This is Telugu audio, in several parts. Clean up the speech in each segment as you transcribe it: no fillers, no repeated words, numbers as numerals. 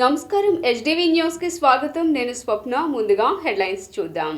నమస్కారం HDV న్యూస్ కి స్వాగతం. నేను స్వప్న. ముందుగా హెడ్లైన్స్ చూద్దాం.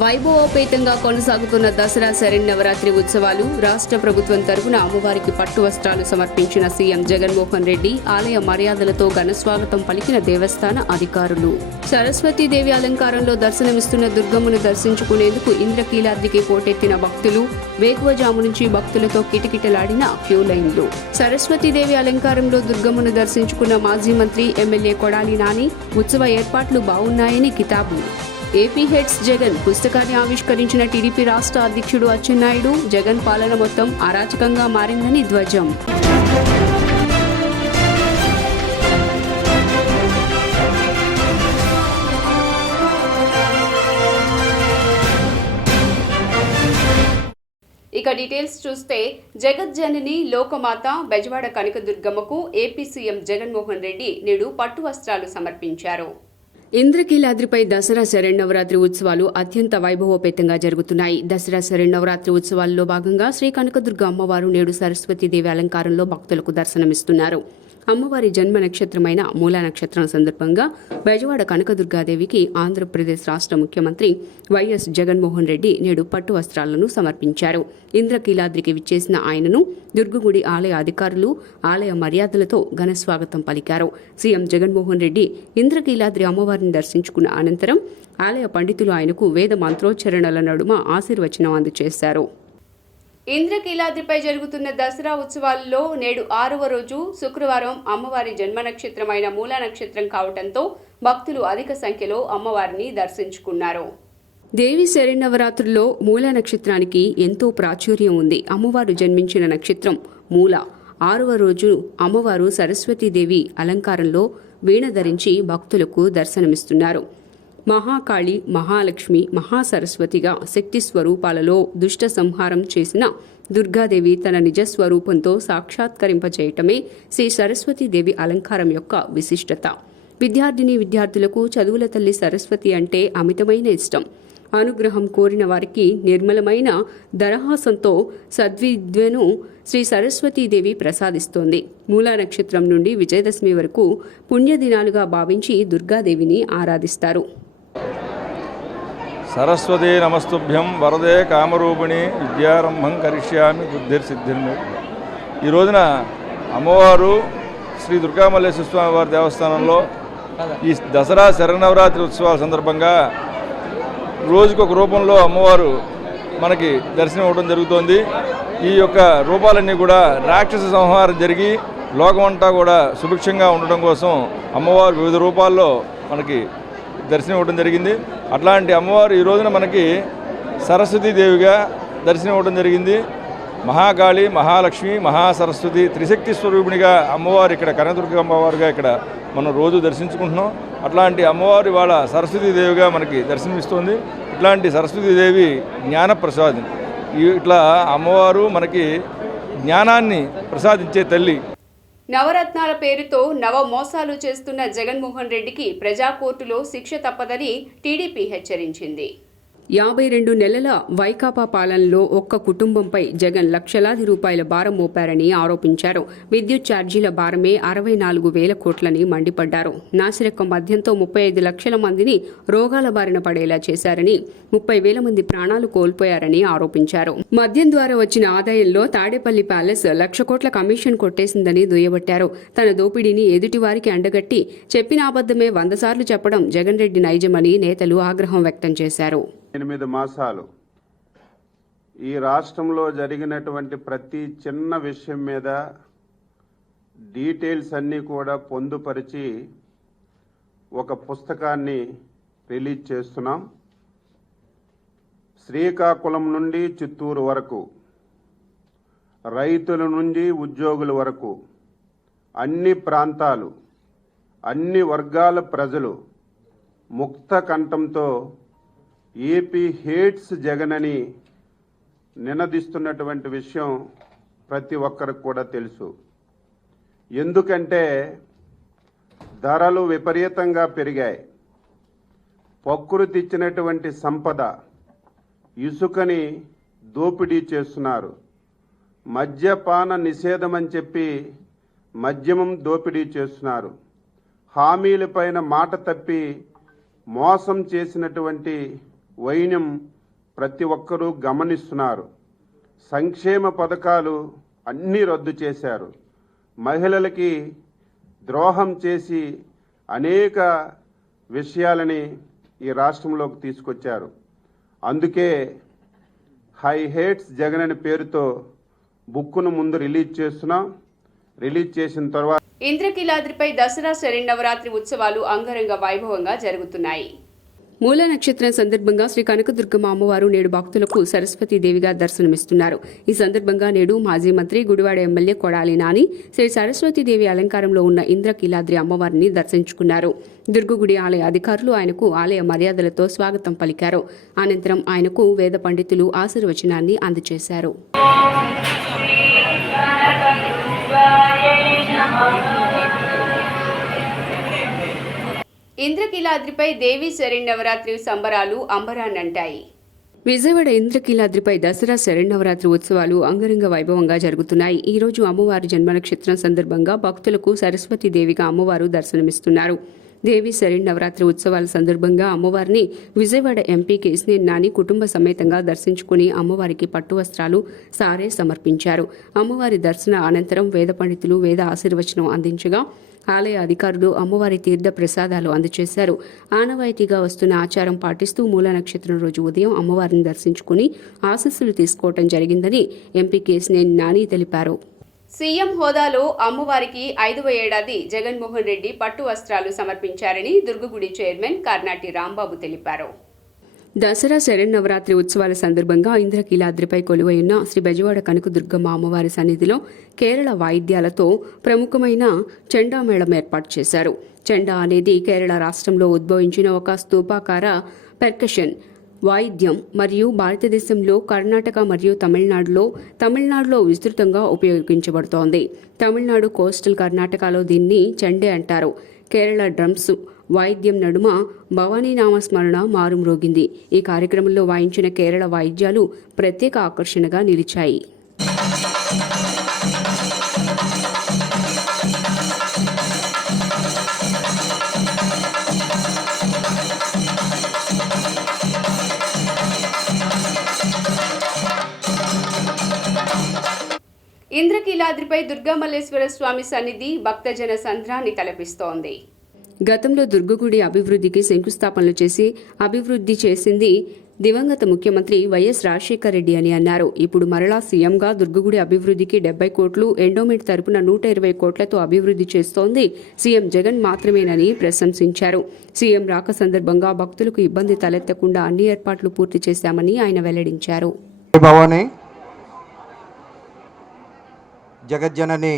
వైభవోపేతంగా కొనసాగుతున్న దసరా శరన్నవరాత్రి ఉత్సవాలు. రాష్ట్ర ప్రభుత్వం తరపున అమ్మవారికి పట్టు వస్త్రాలు సమర్పించిన సీఎం జగన్మోహన్ రెడ్డి. ఆలయ మర్యాదలతో ఘనస్వాగతం పలికిన దేవస్థాన అధికారులు. సరస్వతీదేవి అలంకారంలో దర్శనమిస్తున్న దుర్గమ్మను దర్శించుకునేందుకు ఇంద్రకీలాద్రికి పోటెత్తిన భక్తులు. వేకువజాము నుంచి భక్తులతో కిటకిటలాడిన క్యూ లైన్లు. సరస్వతీదేవి అలంకారంలో దుర్గమ్మను దర్శించుకున్న మాజీ మంత్రి ఎమ్మెల్యే కొడాలి నాని. ఉత్సవ ఏర్పాట్లు బాగున్నాయని కితాబు. ఏపీ హెడ్స్ జగన్ పుస్తకాన్ని ఆవిష్కరించిన టీడీపీ రాష్ట్ర అధ్యక్షుడు అచ్చెన్నాయుడు. జగన్ పాలన మొత్తం అరాచకంగా మారిందని ధ్వజం. ఇక డీటెయిల్స్ చూస్తే జగజ్జనని లోకమాత బెజవాడ కనకదుర్గమ్మకు ఏపీ సీఎం జగన్మోహన్ రెడ్డి నేడు పట్టు వస్త్రాలు సమర్పించారు. ఇంద్రకీలాద్రిపై దసరా శరన్నవరాత్రి ఉత్సవాలు అత్యంత వైభవోపేతంగా జరుగుతున్నాయి. దసరా శరన్నవరాత్రి ఉత్సవాల్లో భాగంగా శ్రీ కనకదుర్గ అమ్మవారు నేడు సరస్వతీదేవి అలంకారంలో భక్తులకు దర్శనమిస్తున్నారు. అమ్మవారి జన్మ నక్షత్రమైన మూలా నక్షత్రం సందర్భంగా బెజవాడ కనకదుర్గాదేవికి ఆంధ్రప్రదేశ్ రాష్ట్ర ముఖ్యమంత్రి వైఎస్ జగన్మోహన్ రెడ్డి నేడు పట్టు వస్త్రాలను సమర్పించారు. ఇంద్రకీలాద్రికి విచ్చేసిన ఆయనను దుర్గగుడి ఆలయ అధికారులు ఆలయ మర్యాదలతో ఘనస్వాగతం పలికారు. సీఎం జగన్మోహన్ రెడ్డి ఇంద్రకీలాద్రి అమ్మవారిని దర్శించుకున్న అనంతరం ఆలయ పండితులు ఆయనకు వేద మంత్రోచ్చరణల నడుమ ఆశీర్వచనం అందజేశారు. ఇంద్రకీలాద్రిపై జరుగుతున్న దసరా ఉత్సవాల్లో నేడు 6వ రోజు శుక్రవారం అమ్మవారి జన్మ నక్షత్రమైన మూలా నక్షత్రం కావడంతో భక్తులు అధిక సంఖ్యలో అమ్మవారిని దర్శించుకున్నారు. దేవి శరన్నవరాత్రుల్లో మూలా నక్షత్రానికి ఎంతో ప్రాచుర్యం ఉంది. అమ్మవారు జన్మించిన నక్షత్రం మూల. 6వ రోజు అమ్మవారు సరస్వతీదేవి అలంకారంలో వీణ ధరించి భక్తులకు దర్శనమిస్తున్నారు. మహాకాళి, మహాలక్ష్మి, మహాసరస్వతిగా శక్తి స్వరూపాలలో దుష్ట సంహారం చేసిన దుర్గాదేవి తన నిజస్వరూపంతో సాక్షాత్కరింపచేయటమే శ్రీ సరస్వతీదేవి అలంకారం యొక్క విశిష్టత. విద్యార్థులకు చదువుల తల్లి సరస్వతి అంటే అమితమైన ఇష్టం. అనుగ్రహం కోరిన వారికి నిర్మలమైన దరహాసంతో సద్విద్యను శ్రీ సరస్వతీదేవి ప్రసాదిస్తోంది. మూలా నక్షత్రం నుండి విజయదశమి వరకు పుణ్యదినాలుగా భావించి దుర్గాదేవిని ఆరాధిస్తారు. సరస్వతీ నమస్తుభ్యం వరదే కామరూపిణి విద్యారంభం కరిష్యామి బుద్ధిర్సిద్ధిర్మే. ఈ రోజున అమ్మవారు శ్రీ దుర్గామల్లేశ్వర స్వామి వారి దేవస్థానంలో ఈ దసరా శరన్నవరాత్రి ఉత్సవాల సందర్భంగా రోజుకొక రూపంలో అమ్మవారు మనకి దర్శనం ఇవ్వడం జరుగుతోంది. ఈ యొక్క రూపాలన్నీ కూడా రాక్షస సంహారం జరిగి లోకమంతా కూడా సుభిక్షంగా ఉండడం కోసం అమ్మవారు వివిధ రూపాల్లో మనకి దర్శనం ఇవ్వడం జరిగింది. అట్లాంటి అమ్మవారు ఈ రోజున మనకి సరస్వతీదేవిగా దర్శనం ఇవ్వడం జరిగింది. మహాకాళి, మహాలక్ష్మి, మహాసరస్వతి త్రిశక్తి స్వరూపిణిగా అమ్మవారు ఇక్కడ కనకదుర్గ అమ్మవారుగా ఇక్కడ మనం రోజు దర్శించుకుంటున్నాం. అట్లాంటి అమ్మవారు ఇవాళ సరస్వతీదేవిగా మనకి దర్శనమిస్తుంది. ఇట్లాంటి సరస్వతీదేవి జ్ఞానప్రసాది. ఇట్లా అమ్మవారు మనకి జ్ఞానాన్ని ప్రసాదించే తల్లి. నవరత్నాల పేరుతో నవ మోసాలు చేస్తున్న జగన్మోహన్ రెడ్డికి ప్రజా కోర్టులో శిక్ష తప్పదని టీడీపీ హెచ్చరించింది. 52 నెలల వైకాపా పాలనలో ఒక్క కుటుంబంపై జగన్ లక్షలాది రూపాయల భారం మోపారని ఆరోపించారు. విద్యుత్ ఛార్జీల భారమే 64,000 కోట్లని మండిపడ్డారు. నాసిరకం మద్యంతో 35 లక్షల మందిని రోగాల బారిన పడేలా చేశారని, 30,000 మంది ప్రాణాలు కోల్పోయారని ఆరోపించారు. మద్యం ద్వారా వచ్చిన ఆదాయంలో తాడేపల్లి ప్యాలెస్ 1,00,000 కోట్ల కమిషన్ కొట్టేసిందని దుయ్యబట్టారు. తన దోపిడీని ఎదుటివారికి అండగట్టి చెప్పిన అబద్దమే 100 సార్లు చెప్పడం జగన్ రెడ్డి నైజమని నేతలు ఆగ్రహం వ్యక్తం చేశారు. 8 మాసాలు ఈ రాష్ట్రంలో జరిగినటువంటి ప్రతి చిన్న విషయం మీద డీటెయిల్స్ అన్నీ కూడా పొందుపరిచి ఒక పుస్తకాన్ని రిలీజ్ చేస్తున్నాం. శ్రీకాకుళం నుండి చిత్తూరు వరకు, రైతుల నుండి ఉద్యోగుల వరకు, అన్ని ప్రాంతాలు, అన్ని వర్గాల ప్రజలు ముక్త కంఠంతో ఏపీ హేట్స్ జగన్ అని నినదిస్తున్నటువంటి విషయం ప్రతి ఒక్కరికి కూడా తెలుసు. ఎందుకంటే ధరలు విపరీతంగా పెరిగాయి. ప్రకృతి ఇచ్చినటువంటి సంపద ఇసుకని దోపిడీ చేస్తున్నారు. మద్యపాన నిషేధం అని చెప్పి మద్యమం దోపిడీ చేస్తున్నారు. హామీలపైన మాట తప్పి మోసం చేసినటువంటి వైనం ప్రతి ఒక్కరూ గమనిస్తున్నారు. సంక్షేమ పథకాలు అన్నీ రద్దు చేశారు. మహిళలకి ద్రోహం చేసి అనేక విషయాలని ఈ రాష్ట్రంలోకి తీసుకొచ్చారు. అందుకే హై హేట్స్ జగన్ అనే పేరుతో బుక్కును ముందు రిలీజ్ చేస్తున్నాం. రిలీజ్ చేసిన తర్వాత ఇంద్రకీలాద్రిపై దసరా శరన్నవరాత్రి ఉత్సవాలు అంగరంగ వైభవంగా జరుగుతున్నాయి. మూల నక్షత్రం సందర్భంగా శ్రీ కనకదుర్గమ్మ అమ్మవారు నేడు భక్తులకు సరస్వతీదేవిగా దర్శనమిస్తున్నారు. ఈ సందర్భంగా నేడు మాజీ మంత్రి గుడివాడ ఎమ్మెల్యే కొడాలి నాని శ్రీ సరస్వతీదేవి అలంకారంలో ఉన్న ఇంద్రకీలాద్రి అమ్మవారిని దర్శించుకున్నారు. దుర్గగుడి ఆలయ అధికారులు ఆయనకు ఆలయ మర్యాదలతో స్వాగతం పలికారు. అనంతరం ఆయనకు వేద పండితులు ఆశీర్వచనాన్ని అందజేశారు. ఇంద్రకీలాద్రిపై దేవీ శరన్నవరాత్రి సంబరాలు అంబరాన్నంటాయి. విజయవాడ ఇంద్రకీలాద్రిపై దసరా శరన్నవరాత్రి ఉత్సవాలు అంగరంగ వైభవంగా జరుగుతున్నాయి. ఈ రోజు అమ్మవారి జన్మ నక్షత్రం సందర్భంగా భక్తులకు సరస్వతీదేవిగా అమ్మవారు దర్శనమిస్తున్నారు. దేవీ శరన్నవరాత్రి ఉత్సవాల సందర్భంగా అమ్మవారిని విజయవాడ ఎంపీ కేశినేని నాని కుటుంబ సమేతంగా దర్శించుకుని అమ్మవారికి పట్టు వస్త్రాలు సారే సమర్పించారు. అమ్మవారి దర్శన అనంతరం వేద పండితులు వేద ఆశీర్వచనం అందించగా ఆలయ అధికారులు అమ్మవారి తీర్థ ప్రసాదాలు అందజేశారు. ఆనవాయితీగా వస్తున్న ఆచారం పాటిస్తూ మూల నక్షత్రం రోజు ఉదయం అమ్మవారిని దర్శించుకుని ఆశీస్సులు తీసుకోవడం జరిగిందని ఎంపీ కేశినేని నాని తెలిపారు. సీఎం హోదాలో అమ్మవారికి 5వ ఏడాది జగన్మోహన్ రెడ్డి పట్టు వస్త్రాలు సమర్పించారని దుర్గగుడి చైర్మన్ కర్నాటి రాంబాబు తెలిపారు. దసరా శరన్నవరాత్రి ఉత్సవాల సందర్భంగా ఇంద్రకీలాద్రిపై కొలువైన శ్రీ బెజవాడ కనకదుర్గమ్మ అమ్మవారి సన్నిధిలో కేరళ వాయిద్యాలతో ప్రముఖమైన చెండామేళం ఏర్పాటు చేశారు. చెండా అనేది కేరళ రాష్ట్రంలో ఉద్భవించిన ఒక స్తూపాకార పెర్కషన్ వాయిద్యం మరియు భారతదేశంలో కర్ణాటక మరియు తమిళనాడులో విస్తృతంగా ఉపయోగించబడుతోంది. తమిళనాడు కోస్టల్ కర్ణాటకలో దీన్ని చెండే అంటారు. కేరళ డ్రమ్స్ వాయిద్యం నడుమ భవానీ నామస్మరణ మారుమ్రోగింది. ఈ కార్యక్రమంలో వాయించిన కేరళ వాయిద్యాలు ప్రత్యేక ఆకర్షణగా నిలిచాయి. ఇంద్రకీలాద్రిపై దుర్గామల్లేశ్వర స్వామి సన్నిధి భక్తజన సంద్రాన్ని తలపిస్తోంది. గతంలో దుర్గగుడి అభివృద్ధికి శంకుస్థాపనలు చేసి అభివృద్ధి చేసింది దివంగత ముఖ్యమంత్రి వైఎస్ రాజశేఖర రెడ్డి అని అన్నారు. ఇప్పుడు మరలా సీఎంగా దుర్గగుడి అభివృద్ధికి 70 కోట్లు, ఎండోమెంట్ తరపున 120 కోట్లతో అభివృద్ధి చేస్తోంది సీఎం జగన్ మాత్రమేనని ప్రశంసించారు. సీఎం రాక సందర్భంగా భక్తులకు ఇబ్బంది తలెత్తకుండా అన్ని ఏర్పాట్లు పూర్తి చేశామని ఆయన వెల్లడించారు. జగజ్జనని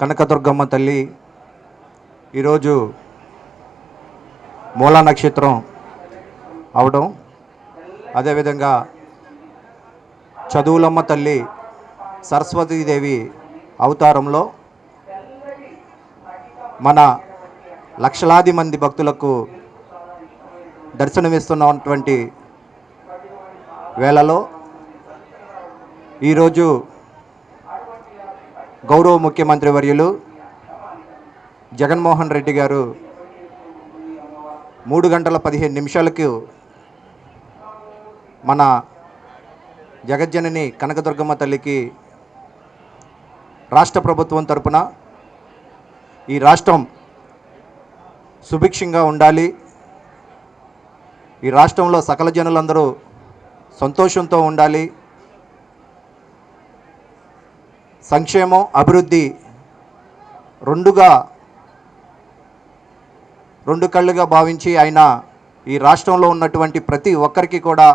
కనకదుర్గమ్మ తల్లి ఈరోజు మూలా నక్షత్రం అవడం, అదేవిధంగా చదువులమ్మ తల్లి సరస్వతీదేవి అవతారంలో మన లక్షలాది మంది భక్తులకు దర్శనమిస్తున్నటువంటి వేళలో ఈరోజు గౌరవ ముఖ్యమంత్రి వర్యులు జగన్మోహన్ రెడ్డి గారు 3 గంటల 15 నిమిషాలకు మన జగజ్జనని కనకదుర్గమ్మ తల్లికి రాష్ట్ర ప్రభుత్వం తరపున ఈ రాష్ట్రం సుభిక్షంగా ఉండాలి, ఈ రాష్ట్రంలో సకల జనులందరూ సంతోషంతో ఉండాలి, సంక్షేమం అభివృద్ధి రెండు కళ్ళుగా భావించి ఆయన ఈ రాష్ట్రంలో ఉన్నటువంటి ప్రతి ఒక్కరికి కూడా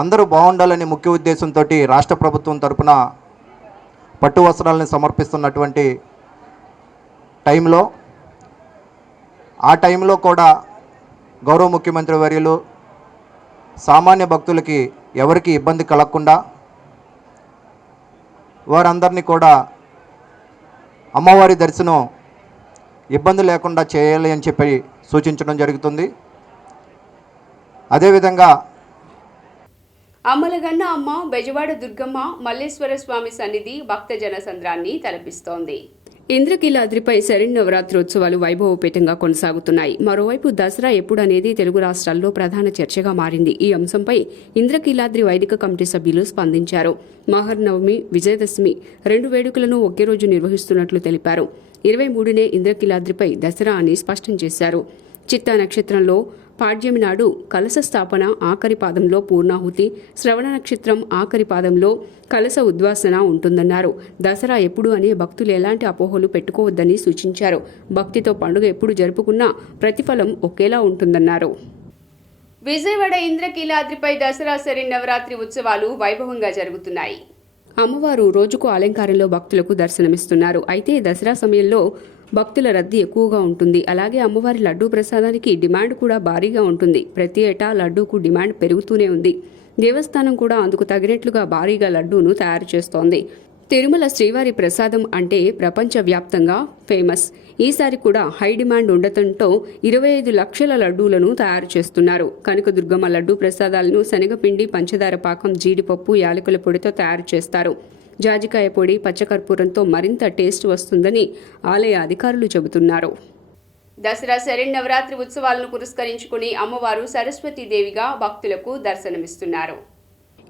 అందరూ బాగుండాలని ముఖ్య ఉద్దేశంతో రాష్ట్ర ప్రభుత్వం తరపున పట్టు వస్త్రాలను సమర్పిస్తున్నటువంటి ఆ టైంలో కూడా గౌరవ ముఖ్యమంత్రి వర్యులు సామాన్య భక్తులకి ఎవరికి ఇబ్బంది కలగకుండా వారందరినీ కూడా అమ్మవారి దర్శనం ఇబ్బంది లేకుండా చేయాలి అని చెప్పి సూచించడం జరుగుతుంది. అదేవిధంగా అమ్మలగన్న అమ్మ బెజవాడ దుర్గమ్మ మల్లేశ్వర స్వామి సన్నిధి భక్తజన సంద్రాన్ని తలపిస్తోంది. ఇంద్రకీలాద్రిపై శరన్నవరాత్రోత్సవాలు వైభవోపేతంగా కొనసాగుతున్నాయి. మరోవైపు దసరా ఎప్పుడు అనేది తెలుగు రాష్ట్రాల్లో ప్రధాన చర్చగా మారింది. ఈ అంశంపై ఇంద్రకీలాద్రి వైదిక కమిటీ సభ్యులు స్పందించారు. మహర్నవమి, విజయదశమి 2 వేడుకలను ఒకే రోజు నిర్వహిస్తున్నట్లు తెలిపారు. 23నే ఇంద్రకీలాద్రిపై దసరా అని స్పష్టం చేశారు. చిత్తా నక్షత్రంలో పాడ్యమి నాడు కలశ స్థాపన, ఆఖరి పాదంలో పూర్ణాహుతి, శ్రవణ నక్షత్రం ఆఖరి పాదంలో కలశ ఉద్వాసన ఉంటుందన్నారు. దసరా ఎప్పుడు అని భక్తులు ఎలాంటి అపోహలు పెట్టుకోవద్దని సూచించారు. భక్తితో పండుగ ఎప్పుడు జరుపుకున్నా ప్రతిఫలం ఒకేలా ఉంటుందన్నారు. విజయవాడ ఇంద్రకీలాద్రిపై దసరా శరన్నవరాత్రి ఉత్సవాలు వైభవంగా జరుగుతున్నాయి. అమ్మవారు రోజుకు అలంకారంలో భక్తులకు దర్శనమిస్తున్నారు. అయితే దసరా సమయంలో భక్తుల రద్దీ ఎక్కువగా ఉంటుంది. అలాగే అమ్మవారి లడ్డూ ప్రసాదానికి డిమాండ్ కూడా భారీగా ఉంటుంది. ప్రతి ఏటా లడ్డూకు డిమాండ్ పెరుగుతూనే ఉంది. దేవస్థానం కూడా అందుకు తగినట్లుగా భారీగా లడ్డూను తయారు చేస్తోంది. తిరుమల శ్రీవారి ప్రసాదం అంటే ప్రపంచవ్యాప్తంగా ఫేమస్. ఈసారి కూడా హై డిమాండ్ ఉండటంతో 25 లక్షల లడ్డూలను తయారు చేస్తున్నారు. కనకదుర్గమ్మ లడ్డూ ప్రసాదాలను శనగపిండి, పంచదార పాకం, జీడిపప్పు, యాలకుల పొడితో తయారు చేస్తారు. జాజికాయ పొడి, పచ్చకర్పూరంతో మరింత టేస్ట్ వస్తుందని ఆలయ అధికారులు చెబుతున్నారు. దసరా శరన్నవరాత్రి ఉత్సవాలను పురస్కరించుకుని అమ్మవారు సరస్వతీదేవిగా భక్తులకు దర్శనమిస్తున్నారు.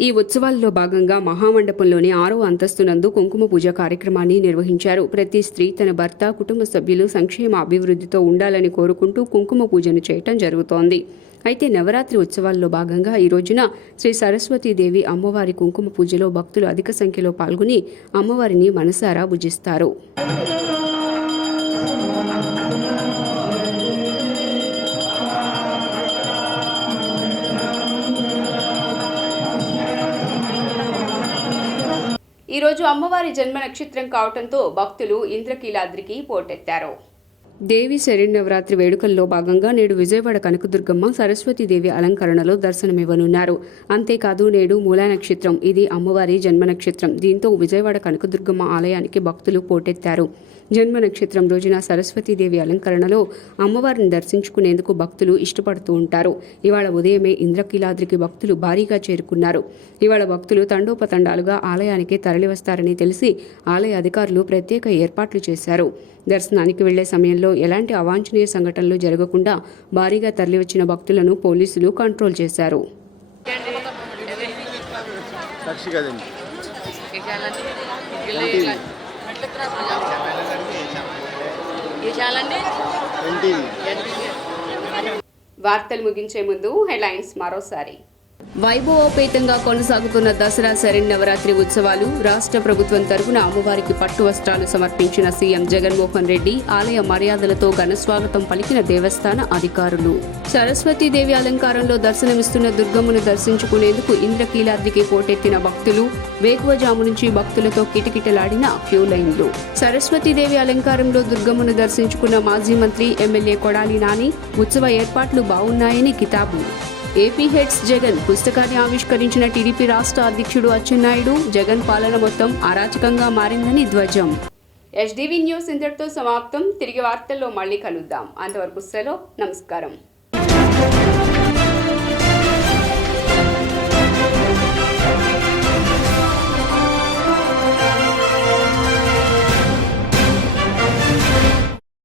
ఈ ఉత్సవాల్లో భాగంగా మహామండపంలోని 6వ అంతస్తునందు కుంకుమ పూజ కార్యక్రమాన్ని నిర్వహించారు. ప్రతి స్త్రీ తన భర్త, కుటుంబ సభ్యులు సంక్షేమ అభివృద్ధితో ఉండాలని కోరుకుంటూ కుంకుమ పూజను చేయటం జరుగుతోంది. అయితే నవరాత్రి ఉత్సవాల్లో భాగంగా ఈ రోజున శ్రీ సరస్వతీదేవి అమ్మవారి కుంకుమ పూజలో భక్తులు అధిక సంఖ్యలో పాల్గొని అమ్మవారిని మనసారా పూజిస్తారు. ఈరోజు అమ్మవారి జన్మ నక్షత్రం కావడంతో భక్తులు ఇంద్రకీలాద్రికి పోటెత్తారు. దేవి శరన్నవరాత్రి వేడుకల్లో భాగంగా నేడు విజయవాడ కనకదుర్గమ్మ సరస్వతీదేవి అలంకరణలో దర్శనమివ్వనున్నారు. అంతేకాదు నేడు మూలా నక్షత్రం, ఇది అమ్మవారి జన్మ నక్షత్రం. దీంతో విజయవాడ కనకదుర్గమ్మ ఆలయానికి భక్తులు పోటెత్తారు. జన్మ నక్షత్రం రోజున సరస్వతీదేవి అలంకరణలో అమ్మవారిని దర్శించుకునేందుకు భక్తులు ఇష్టపడుతూ ఉంటారు. ఇవాళ ఉదయమే ఇంద్రకీలాద్రికి భక్తులు భారీగా చేరుకున్నారు. ఇవాళ భక్తులు తండోపతండాలుగా ఆలయానికి తరలివస్తారని తెలిసి ఆలయ అధికారులు ప్రత్యేక ఏర్పాట్లు చేశారు. దర్శనానికి వెళ్లే సమయంలో ఎలాంటి అవాంఛనీయ సంఘటనలు జరగకుండా భారీగా తరలివచ్చిన భక్తులను పోలీసులు కంట్రోల్ చేశారు. వార్తలు ముగించే ముందు హెడ్లైన్స్ మరోసారి. వైభవోపేతంగా కొనసాగుతున్న దసరా శరన్నవరాత్రి ఉత్సవాలు. రాష్ట్ర ప్రభుత్వం తరఫున అమ్మవారికి పట్టు వస్త్రాలు సమర్పించిన సీఎం జగన్మోహన్ రెడ్డి. ఆలయ మర్యాదలతో ఘనస్వాగతం పలికిన దేవస్థాన అధికారులు. సరస్వతీదేవి అలంకారంలో దర్శనమిస్తున్న దుర్గమ్మను దర్శించుకునేందుకు ఇంద్రకీలాద్రికి పోటెత్తిన భక్తులు. వేకువజాము నుంచి భక్తులతో కిటకిటలాడిన క్యూ లైన్లు. సరస్వతీదేవి అలంకారంలో దుర్గమ్మను దర్శించుకున్న మాజీ మంత్రి, ఎమ్మెల్యే కొడాలి నాని. ఉత్సవ ఏర్పాట్లు బావున్నాయని కితాబు. ఏపీ హెడ్స్ జగన్ పుస్తకాన్ని ఆవిష్కరించిన టీడీపీ రాష్ట్ర అధ్యక్షుడు అచ్చెన్నాయుడు. జగన్ పాలన మొత్తం అరాచకంగా మారిందని ధ్వజం. HDV న్యూస్ ఇంతటితో సమాప్తం. తిరిగి వార్తల్లో మళ్ళీ కలుద్దాం. అంతవరకు సెలవు. నమస్కారం.